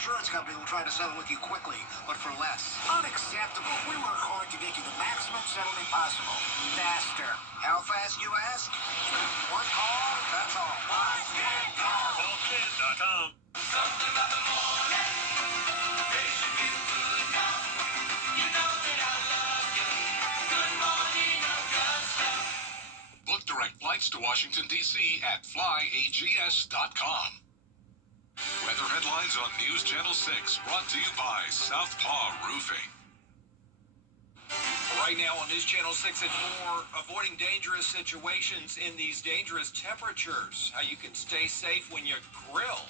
insurance company will try to settle with you quickly, but for less. Unacceptable. We work hard to get you the maximum settlement possible. Faster. How fast, you ask? One call, that's all. Call10.com. Something about the morning makes you feel good now. You know that I love you. Good morning, Augusta. Book direct flights to Washington, D.C. at flyags.com. Weather headlines on News Channel 6, brought to you by Southpaw Roofing. Right now on News Channel 6 at 4, avoiding dangerous situations in these dangerous temperatures. How you can stay safe when you grill.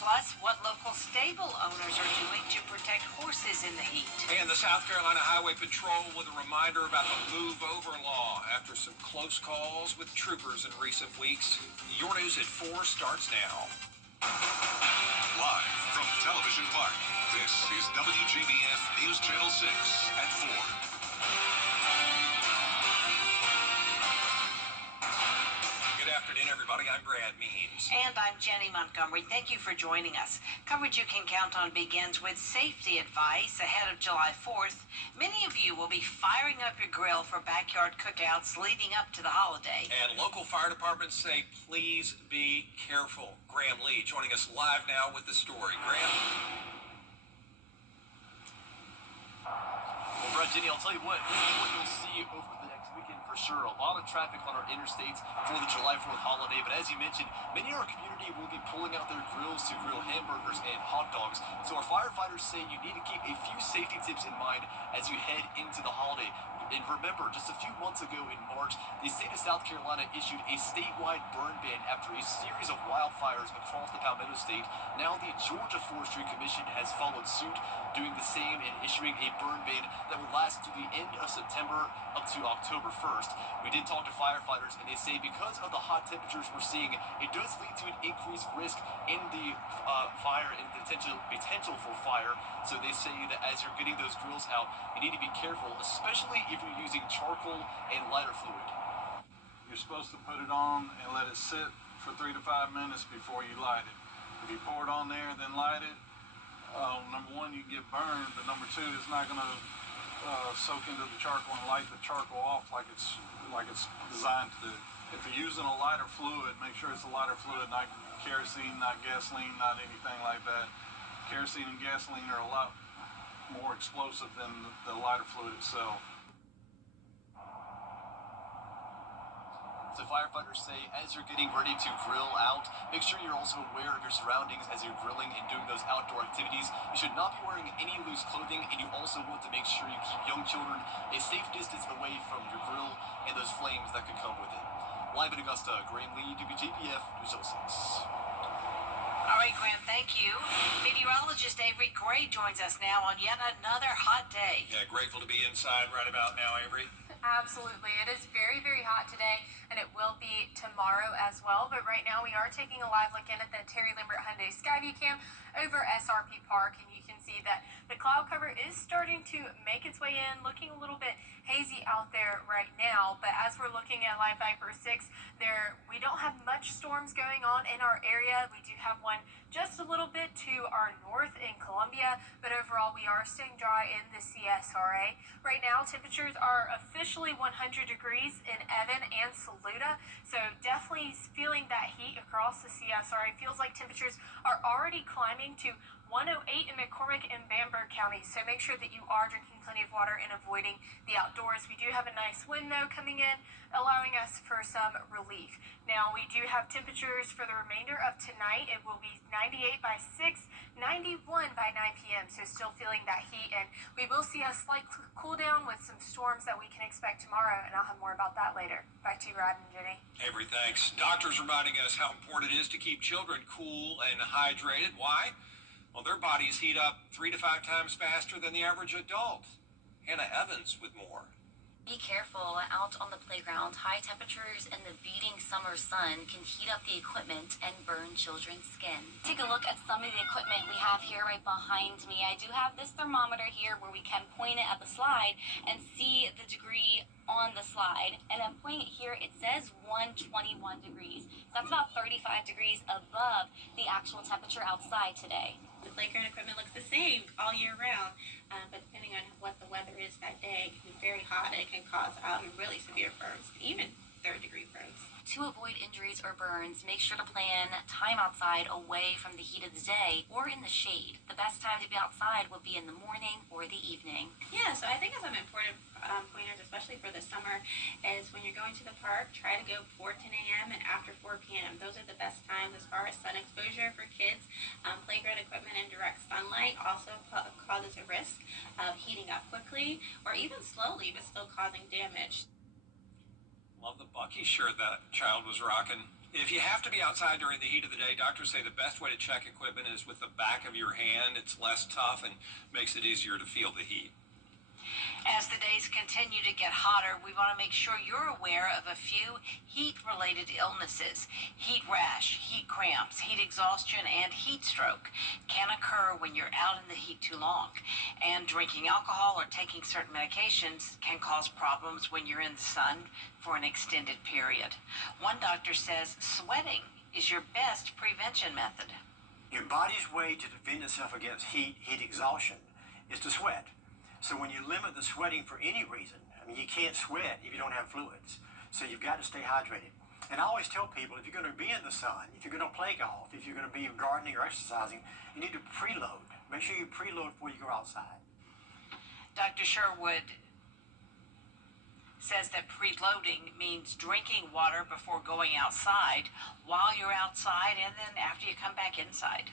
Plus, what local stable owners are doing to protect horses in the heat. And the South Carolina Highway Patrol with a reminder about the move over law after some close calls with troopers in recent weeks. Your News at 4 starts now. Live from Television Park, this is WJBF News Channel 6 at 4. Good afternoon, everybody. I'm Brad Means. And I'm Jenny Montgomery. Thank you for joining us. Coverage you can count on begins with safety advice ahead of July 4th. Many of you will be firing up your grill for backyard cookouts leading up to the holiday. And local fire departments say, please be careful. Graham Lee joining us live now with the story. Graham? Well, Brett, Jenny, I'll tell you what, this is what you'll see over the next weekend for sure. A lot of traffic on our interstates for the July 4th holiday, but as you mentioned, many in our community will be pulling out their grills to grill hamburgers and hot dogs. So our firefighters say you need to keep a few safety tips in mind as you head into the holiday. And remember, just a few months ago in March, the state of South Carolina issued a statewide burn ban after a series of wildfires across the Palmetto State. Now the Georgia Forestry Commission has followed suit, doing the same and issuing a burn ban that will last to the end of September up to October 1st. We did talk to firefighters, and they say because of the hot temperatures we're seeing, it does lead to an increased risk in the fire and the potential for fire. So they say that as you're getting those grills out, you need to be careful, especially if you're using charcoal and lighter fluid. You're supposed to put it on and let it sit for 3 to 5 minutes before you light it. If you pour it on there, then light it, number one, you get burned, but number two, it's not going to soak into the charcoal and light the charcoal off like it's designed to do. If you're using a lighter fluid, make sure it's a lighter fluid, not kerosene, not gasoline, not anything like that. Kerosene and gasoline are a lot more explosive than the lighter fluid itself. So firefighters say as you're getting ready to grill out, make sure you're also aware of your surroundings as you're grilling and doing those outdoor activities. You should not be wearing any loose clothing, and you also want to make sure you keep young children a safe distance away from your grill and those flames that could come with it. Live in Augusta, Graham Lee, WJBF News 06. All right, Graham, thank you. Meteorologist Avery Gray joins us now on yet another hot day. Yeah, grateful to be inside right about now, Avery. Absolutely. It is very, very hot today, and it will be tomorrow as well. But right now, we are taking a live look in at the Terry Lambert Hyundai Skyview Cam over SRP Park, and you can see that the cloud cover is starting to make its way in, looking a little bit hazy out there right now. But as we're looking at Live Viper 6, we don't have much storms going on in our area. We do have one just a little bit to our north in Columbia, but overall we are staying dry in the CSRA. Right now, temperatures are officially 100 degrees in Evan and Saluda, so definitely feeling that heat across the CSRA. Feels like temperatures are already climbing to 108 in McCormick and Bamberg counties, so make sure that you are drinking plenty of water and avoiding the outdoors. We do have a nice wind, though, coming in, allowing us for some relief. Now, we do have temperatures for the remainder of tonight. It will be 98 by 6, 91 by 9 p.m., so still feeling that heat, and we will see a slight cool down with some storms that we can expect tomorrow, and I'll have more about that later. Back to you, Rod and Jenny. Avery, thanks. Doctors reminding us how important it is to keep children cool and hydrated. Why? Well, their bodies heat up 3 to 5 times faster than the average adult. Hannah Evans with more. Be careful out on the playground. High temperatures and the beating summer sun can heat up the equipment and burn children's skin. Take a look at some of the equipment we have here right behind me. I do have this thermometer here where we can point it at the slide and see the degree on the slide, and I'm putting it here. It says 121 degrees. So that's about 35 degrees above the actual temperature outside today. The playground equipment looks the same all year round, but depending on what the weather is that day, it can be very hot and it can cause really severe burns, even third-degree burns. To avoid injuries or burns, make sure to plan time outside away from the heat of the day or in the shade. The best time to be outside would be in the morning or the evening. Yeah, so I think some important pointers, especially for the summer, is when you're going to the park, try to go before 10 a.m. and after 4 p.m. Those are the best times as far as sun exposure for kids. Playground equipment in direct sunlight also causes a risk of heating up quickly or even slowly, but still causing damage. Love the Bucky shirt that child was rocking. If you have to be outside during the heat of the day, doctors say the best way to check equipment is with the back of your hand. It's less tough and makes it easier to feel the heat. As the days continue to get hotter, we want to make sure you're aware of a few heat-related illnesses. Heat rash, heat cramps, heat exhaustion, and heat stroke can occur when you're out in the heat too long. And drinking alcohol or taking certain medications can cause problems when you're in the sun for an extended period. One doctor says sweating is your best prevention method. Your body's way to defend itself against heat exhaustion, is to sweat. So when you limit the sweating for any reason, I mean, you can't sweat if you don't have fluids. So you've got to stay hydrated. And I always tell people, if you're going to be in the sun, if you're going to play golf, if you're going to be gardening or exercising, you need to preload. Make sure you preload before you go outside. Dr. Sherwood says that preloading means drinking water before going outside, while you're outside, and then after you come back inside.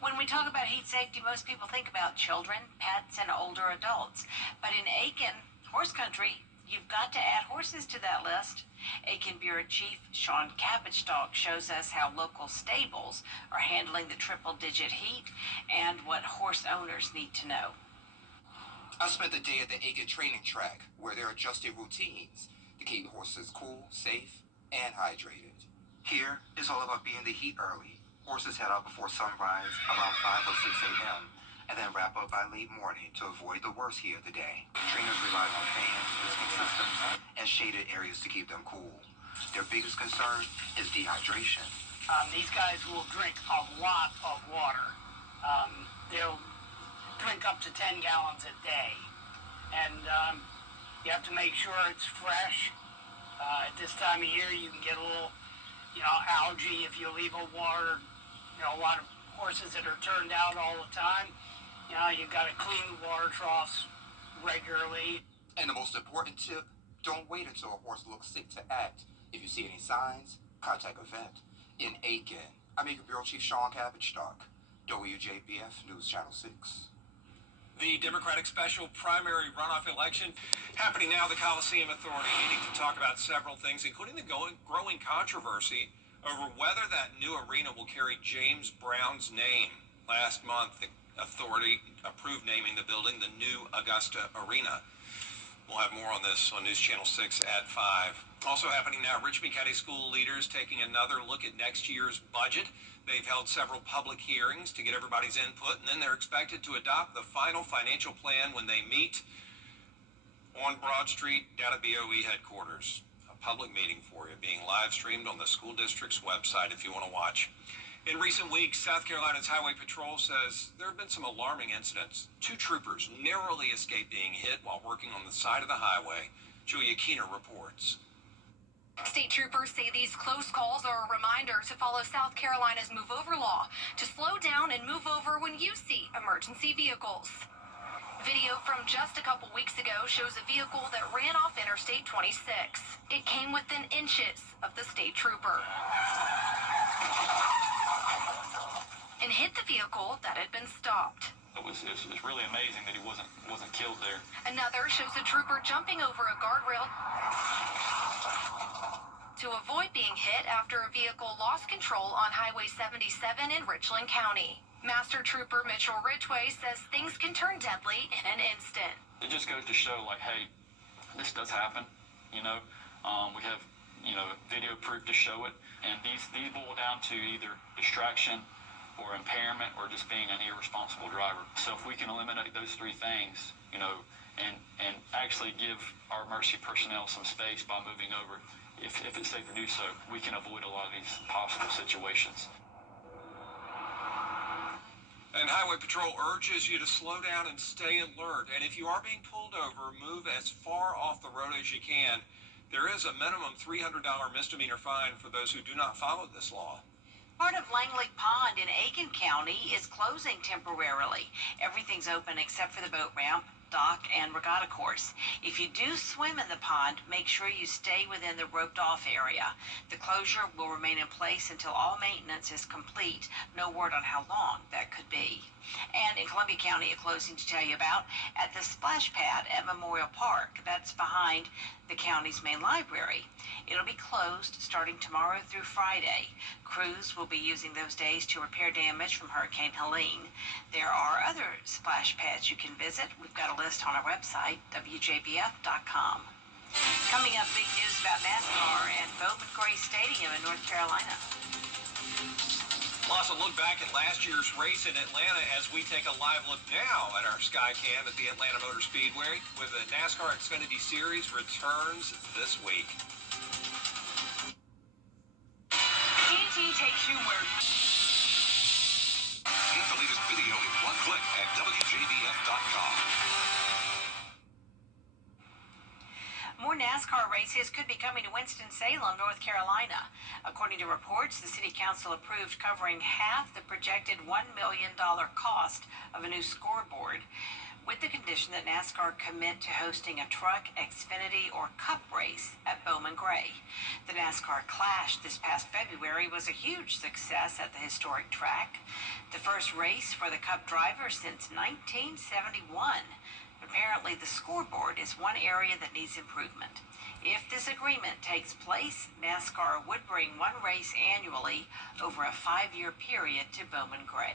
When we talk about heat safety, most people think about children, pets, and older adults. But in Aiken, horse country, you've got to add horses to that list. Aiken Bureau Chief Sean Cabbage-Stalk shows us how local stables are handling the triple-digit heat and what horse owners need to know. I spent the day at the Aiken training track where they're adjusting routines to keep horses cool, safe, and hydrated. Here, it's all about being the heat early. Horses head out before sunrise around 5 or 6 a.m. and then wrap up by late morning to avoid the worst heat of the day. Trainers rely on fans, listening systems, and shaded areas to keep them cool. Their biggest concern is dehydration. These guys will drink a lot of water. They'll drink up to 10 gallons a day. And you have to make sure it's fresh. At this time of year, you can get a little, algae if you leave a water. A lot of horses that are turned out all the time, you've got to clean the water troughs regularly. And the most important tip, don't wait until a horse looks sick to act. If you see any signs, contact a vet. In Aiken, I'm Aiken Bureau Chief Sean Cabbage-Stalk, WJBF News Channel 6. The Democratic special primary runoff election happening now. The Coliseum Authority needing to talk about several things, including the growing controversy over whether that new arena will carry James Brown's name. Last month, the authority approved naming the building the new Augusta Arena. We'll have more on this on News Channel 6 at 5. Also happening now, Richmond County school leaders taking another look at next year's budget. They've held several public hearings to get everybody's input, and then they're expected to adopt the final financial plan when they meet on Broad Street down at BOE headquarters. A public meeting for you, being live streamed on the school district's website if you want to watch. In recent weeks, South Carolina's Highway Patrol says there have been some alarming incidents. 2 troopers narrowly escaped being hit while working on the side of the highway. Julia Keener reports. State troopers say these close calls are a reminder to follow South Carolina's move over law, to slow down and move over when you see emergency vehicles. Video from just a couple weeks ago shows a vehicle that ran off Interstate 26. It came within inches of the state trooper and hit the vehicle that had been stopped. It was really amazing that he wasn't killed there. Another shows a trooper jumping over a guardrail to avoid being hit after a vehicle lost control on Highway 77 in Richland County. Master Trooper Mitchell Ridgway says things can turn deadly in an instant. It just goes to show, hey, this does happen. We have, video proof to show it, and these boil down to either distraction or impairment or just being an irresponsible driver. So if we can eliminate those 3 things, and and actually give our emergency personnel some space by moving over. If it's safe to do so, we can avoid a lot of these possible situations. And Highway Patrol urges you to slow down and stay alert. And if you are being pulled over, move as far off the road as you can. There is a minimum $300 misdemeanor fine for those who do not follow this law. Part of Langley Pond in Aiken County is closing temporarily. Everything's open except for the boat ramp, dock, and regatta course. If you do swim in the pond, make sure you stay within the roped off area. The closure will remain in place until all maintenance is complete. No word on how long that could be. And in Columbia County, a closing to tell you about at the splash pad at Memorial Park. That's behind the county's main library. It'll be closed starting tomorrow through Friday. Crews will be using those days to repair damage from Hurricane Helene. There are other splash pads you can visit. We've got a list on our website, WJBF.com. Coming up, big news about NASCAR at Bowman Gray Stadium in North Carolina. Plus, a look back at last year's race in Atlanta as we take a live look now at our Skycam at the Atlanta Motor Speedway, with the NASCAR Xfinity Series returns this week. TNT takes you where... Get the latest video in one click at WJBF.com. More NASCAR races could be coming to Winston-Salem, North Carolina. According to reports, the City Council approved covering half the projected $1 million cost of a new scoreboard, with the condition that NASCAR commit to hosting a truck, Xfinity, or Cup race at Bowman Gray. The NASCAR Clash this past February was a huge success at the historic track, the first race for the Cup drivers since 1971. Apparently, the scoreboard is one area that needs improvement. If this agreement takes place, NASCAR would bring one race annually over a 5-year period to Bowman Gray.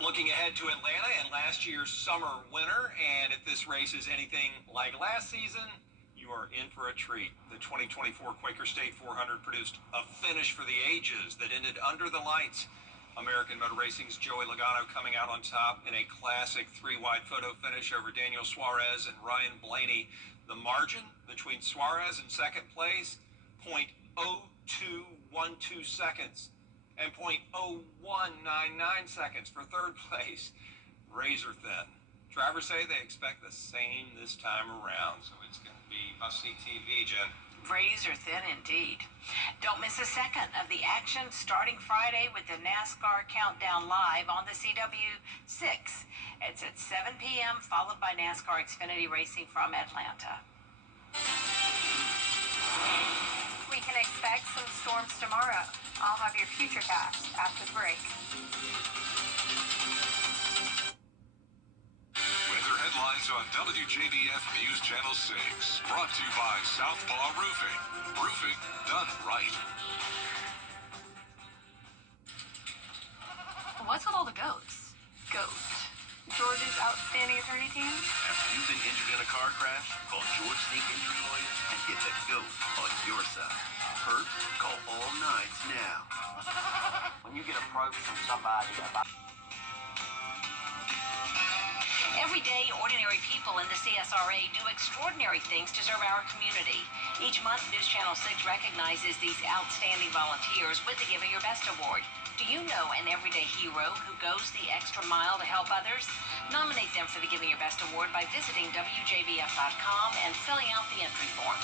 Looking ahead to Atlanta and last year's summer winter, and if this race is anything like last season, you are in for a treat. The 2024 Quaker State 400 produced a finish for the ages that ended under the lights. American Motor Racing's Joey Logano coming out on top in a classic 3-wide photo finish over Daniel Suarez and Ryan Blaney. The margin between Suarez and second place, 0.0212 seconds, and 0.0199 seconds for third place. Razor thin. Drivers say they expect the same this time around, so it's going to be must-see TV, Jen. Razor thin indeed. Don't miss a second of the action starting Friday with the NASCAR Countdown live on the CW6. It's at 7 p.m., followed by NASCAR Xfinity Racing from Atlanta. We can expect some storms tomorrow. I'll have your futurecast after the break. Weather headlines on WJBF News Channel 6. Brought to you by Southpaw Roofing. Roofing done right. What's with all the goats? Goat. George's outstanding attorney team? After you've been injured in a car crash, call George Stink Injury Lawyers and get the GOAT on your side. Hurt? Call all nights now. When you get approached from somebody about... Every day, ordinary people in the CSRA do extraordinary things to serve our community. Each month, News Channel 6 recognizes these outstanding volunteers with the Giving Your Best Award. Do you know an everyday hero who goes the extra mile to help others? Nominate them for the Giving Your Best Award by visiting WJBF.com and filling out the entry form.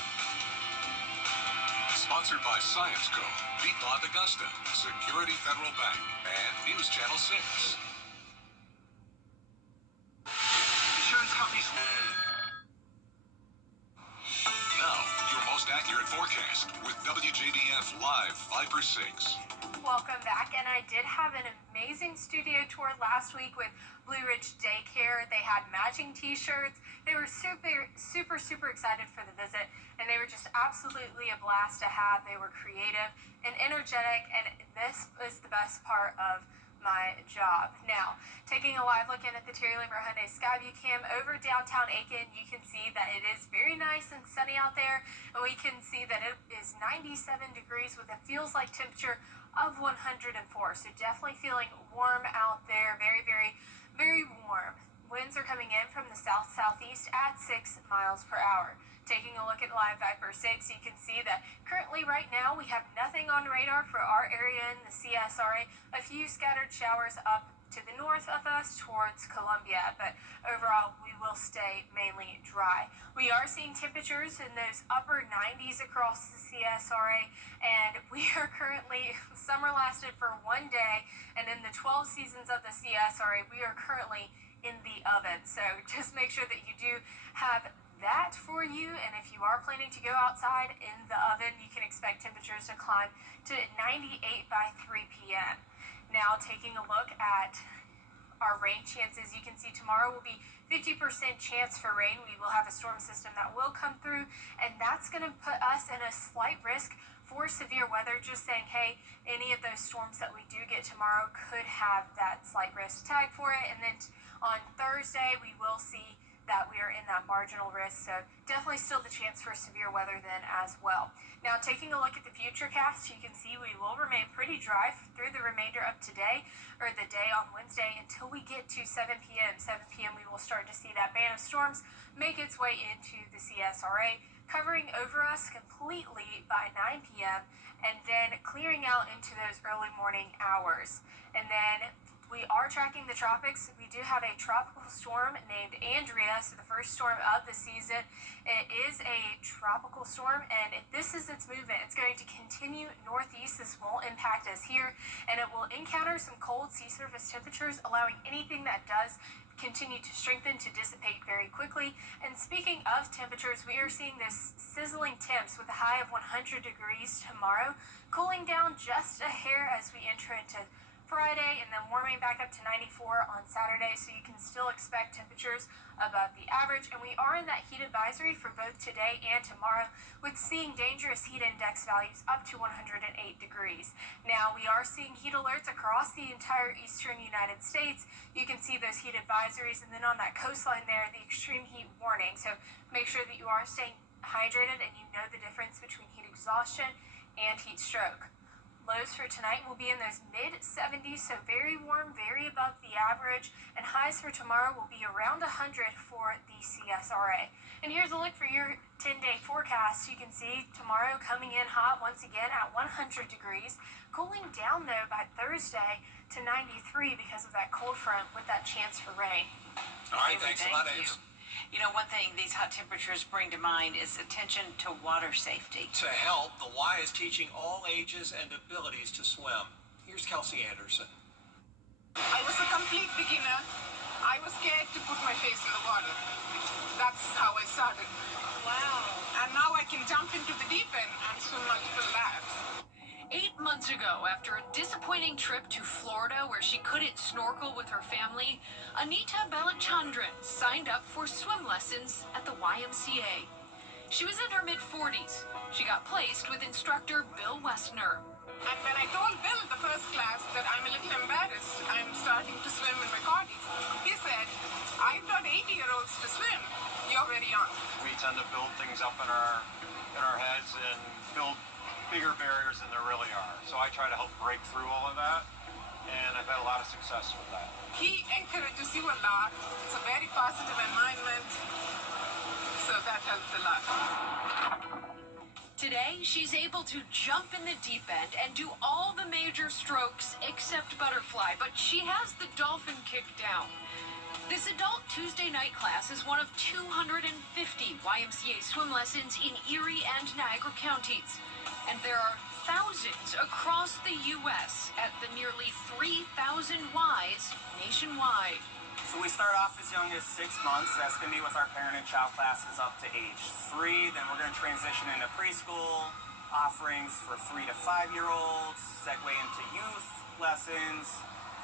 Sponsored by Science Co., Piedmont Augusta, Security Federal Bank, and News Channel 6. Insurance companies... Now, your most accurate forecast with WJBF Live Viper 6. Welcome back, and I did have an amazing studio tour last week with Blue Ridge Daycare. They had matching t-shirts. They were super excited for the visit, and they were just absolutely a blast to have. They were creative and energetic, and this is the best part of my job. Now, taking a live look in at the Terry Lambert Hyundai Skyview Cam over downtown Aiken, you can see that it is very nice and sunny out there, and we can see that it is 97 degrees with a feels like temperature of 104. So definitely feeling warm out there, very warm. winds are coming in from the south-southeast at 6 miles per hour. Taking a look at Live Viper 6, you can see that currently right now we have nothing on radar for our area in the CSRA. A few scattered showers up to the north of us towards Columbia, but overall we will stay mainly dry. We are seeing temperatures in those upper 90s across the CSRA, and we are currently, summer lasted for 1 day, and in the 12 seasons of the CSRA, we are currently in the oven. So just make sure that you do have that for you, and if you are planning to go outside in the oven, you can expect temperatures to climb to 98 by 3 p.m. Now, taking a look at our rain chances, you can see tomorrow will be 50% chance for rain. We will have a storm system that will come through, and that's going to put us in a slight risk for severe weather. Just saying, hey, any of those storms that we do get tomorrow could have that slight risk tag for it. And then on Thursday, we will see that we are in that marginal risk, so definitely still the chance for severe weather then as well. Now, taking a look at the futurecast, you can see we will remain pretty dry through the remainder of today, or the day on Wednesday, until we get to 7 p.m. 7 p.m. we will start to see that band of storms make its way into the CSRA, covering over us completely by 9 p.m. and then clearing out into those early morning hours. And then we are tracking the tropics. We do have a tropical storm named Andrea, so the first storm of the season. It is a tropical storm, and if this is its movement, it's going to continue northeast. This won't impact us here, and it will encounter some cold sea surface temperatures, allowing anything that does continue to strengthen to dissipate very quickly. And speaking of temperatures, we are seeing this sizzling temps with a high of 100 degrees tomorrow, cooling down just a hair as we enter into Friday, and then warming back up to 94 on Saturday, so you can still expect temperatures above the average. And we are in that heat advisory for both today and tomorrow, with seeing dangerous heat index values up to 108 degrees. Now, we are seeing heat alerts across the entire eastern United States. You can see those heat advisories, and then on that coastline there, the extreme heat warning. So make sure that you are staying hydrated and you know the difference between heat exhaustion and heat stroke. Lows for tonight will be in those mid-70s, so very warm, very above the average, and highs for tomorrow will be around 100 for the CSRA. And here's a look for your 10-day forecast. You can see tomorrow coming in hot once again at 100 degrees, cooling down though by Thursday to 93 because of that cold front with that chance for rain. All right, thanks a lot, Ace. You know, one thing these hot temperatures bring to mind is attention to water safety. To help, the Y is teaching all ages and abilities to swim. Here's Kelsey Anderson. I was a complete beginner. I was scared to put my face in the water. That's how I started. Wow. And now I can jump into the deep end and swim multiple laps. 8 months ago, after a disappointing trip to Florida where she couldn't snorkel with her family, Anita Balachandran signed up for swim lessons at the YMCA. She was in her mid-40s. She got placed with instructor Bill Westner. And when I told Bill the first class that I'm a little embarrassed, I'm starting to swim in my 40s, he said, I've taught 80-year-olds to swim. You're very young. We tend to build things up in our heads and build bigger barriers than there really are. So I try to help break through all of that, and I've had a lot of success with that. He encourages you a lot. It's a very positive environment, so that helps a lot. Today, she's able to jump in the deep end and do all the major strokes except butterfly, but she has the dolphin kick down. This adult Tuesday night class is one of 250 YMCA swim lessons in Erie and Niagara counties. And there are thousands across the U.S. at the nearly 3,000 Ys nationwide. So we start off as young as 6 months. That's going to be with our parent and child classes up to age 3. Then we're going to transition into preschool, offerings for 3 to 5-year-olds, segue into youth lessons,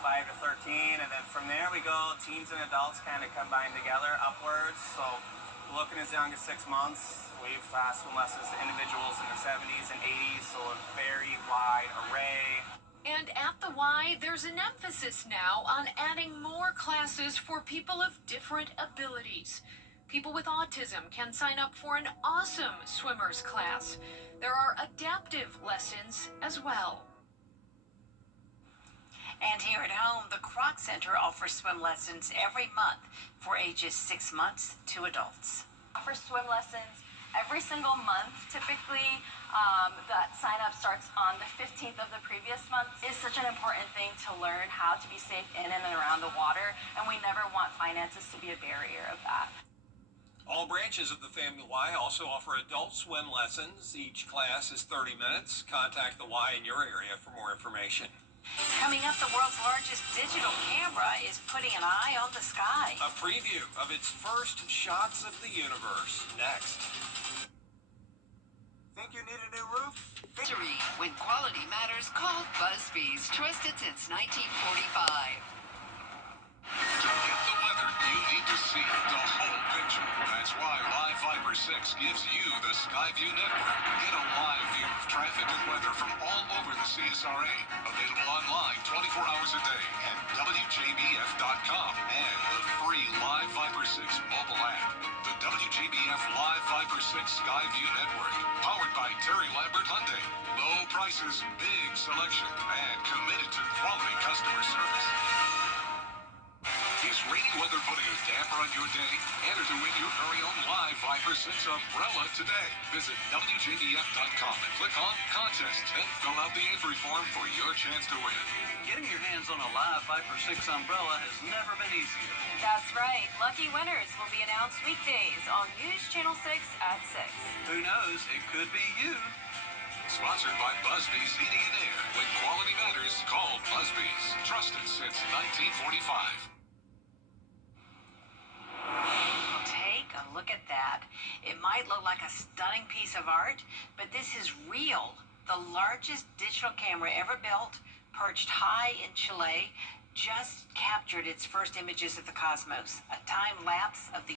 5 to 13. And then from there we go, teens and adults kind of combine together upwards. So looking as young as 6 months. We've swim lessons to individuals in their 70s and 80s, so a very wide array. And at the Y, there's an emphasis now on adding more classes for people of different abilities. People with autism can sign up for an awesome swimmers class. There are adaptive lessons as well. And here at home, the Croc Center offers swim lessons every month for ages 6 months to adults. For swim lessons every single month. Typically, that sign up starts on the 15th of the previous month. It's such an important thing to learn how to be safe in and around the water, and we never want finances to be a barrier of that. All branches of the Family Y also offer adult swim lessons. Each class is 30 minutes. Contact the Y in your area for more information. Coming up, the world's largest digital camera is putting an eye on the sky. A preview of its first shots of the universe next. Think you need a new roof? Victory. When quality matters, call Busby's. Trusted since 1945. To get the weather, you need to see the whole picture. That's why Live Fiber 6 gives you the Skyview network. Get a live view of traffic and weather from all over the CSRA. Available online 24 hours a day at WJBF.com and the free Live Fiber 6 mobile app. The WJBF Live Fiber 6 Skyview network. Powered by Terry Lambert Hyundai. Low prices, big selection, and committed to quality customer service. Is rainy weather putting a damper on your day? Enter to win your very own Live Viper 6 umbrella today. Visit WJBF.com and click on Contest and fill out the entry form for your chance to win. Getting your hands on a Live Viper 6 umbrella has never been easier. That's right. Lucky winners will be announced weekdays on News Channel 6 at 6. Who knows? It could be you. Sponsored by Busby's Heating and Air. When quality matters, call Busby's. Trusted since 1945. Take a look at that. It might look like a stunning piece of art, but this is real. The largest digital camera ever built, perched high in Chile, just captured its first images of the cosmos. A time lapse of the